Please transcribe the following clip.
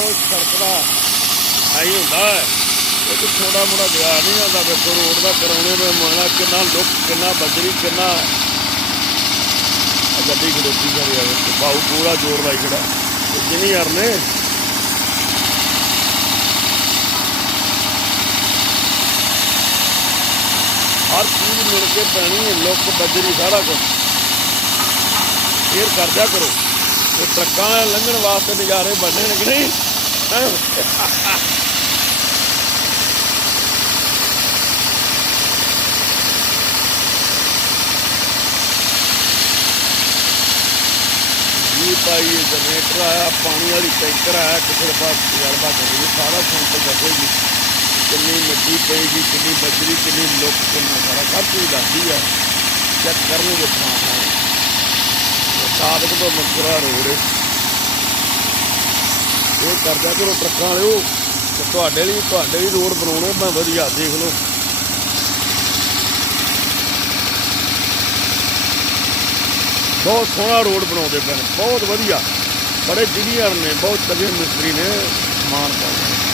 ਸੜਕ ਦਾ ਆਈ ਹੁੰਦਾ ਹੈ। ਇਹ ਛੋਟਾ ਮੋਟਾ ਵਿਆਹ ਨਹੀਂ ਆਉਂਦਾ ਵੇਖੋ ਰੋਡ ਦਾ ਕਰਾਉਣੇ ਦੇ ਮਾਣਾ ਕਿੰਨਾ ਲੁੱਕ, ਕਿੰਨਾ ਬਜਰੀ, ਕਿੰਨਾ ਗੱਡੀ ਖਲੋਤੀ ਕਰੀ ਆ ਵੇਖੋ ਬਾਹੂ ਪੂਰਾ ਜ਼ੋਰ ਲਾਈ ਖੜਾ। ਇੰਜੀਨੀਅਰ ਨੇ। ਹਰ ਚੀਜ਼ ਮਿਲ ਕੇ ਪੈਣੀ ਹੈ, ਲੁੱਕ, ਬਜਰੀ, ਸਾਰਾ ਕੁਝ ਫੇਰ ਕਰਦਿਆ ਕਰੋ। ਇਹ ਟਰੱਕਾਂ ਵਾਲੇ ਲੰਘਣ ਵਾਸਤੇ ਨਜ਼ਾਰੇ ਬਣੇ ਨੇ ਕਿ ਨਹੀਂ? ਜੀ ਭਾਈ, ਇਹ ਜਨਰੇਟਰ ਆਇਆ, ਪਾਣੀ ਵਾਲੀ ਟੈਂਕਰ ਆਇਆ, ਕਿਸੇ ਦੇ ਪਾਸ ਤਜਰਬਾ ਕਰੀਏ ਸਾਰਾ ਸੈਂਪਲ ਦੱਸੇਗੀ ਕਿੰਨੀ ਮਿੱਟੀ ਪਏਗੀ, ਕਿੰਨੀ ਬਜਰੀ ਕਿੰਨੀ ਲੁੱਕ ਕਿੰਨਾ ਸਾਰਾ ਸਭ ਚੀਜ਼ ਦੱਸਦੀ ਆ। ਚੈੱਕ ਕਰਨਗੇ ਥਾਂ ਥਾਂ ਸਾਬਕ ਤੋਂ ਮਕਰਾ ਰੋਡ ਇਹ ਕਰਦਾ ਕਰੋ ਟਰੱਕਾਂ ਵਾਲਿਓ, ਤੇ ਤੁਹਾਡੇ ਲਈ ਤੁਹਾਡੇ ਲਈ ਰੋਡ ਬਣਾਉਣੇ ਮੈਂ ਵਧੀਆ, ਦੇਖ ਲਓ। ਬਹੁਤ ਸੋਹਣਾ ਰੋਡ ਬਣਾਉਂਦੇ ਪਏ ਨੇ, ਬਹੁਤ ਵਧੀਆ। ਬੜੇ ਇੰਜੀਨੀਅਰ ਨੇ, ਬਹੁਤ ਤਗੜੇ ਮਿਸਤਰੀ ਨੇ ਸਮਾਨ ਪਾਉਂਦੇ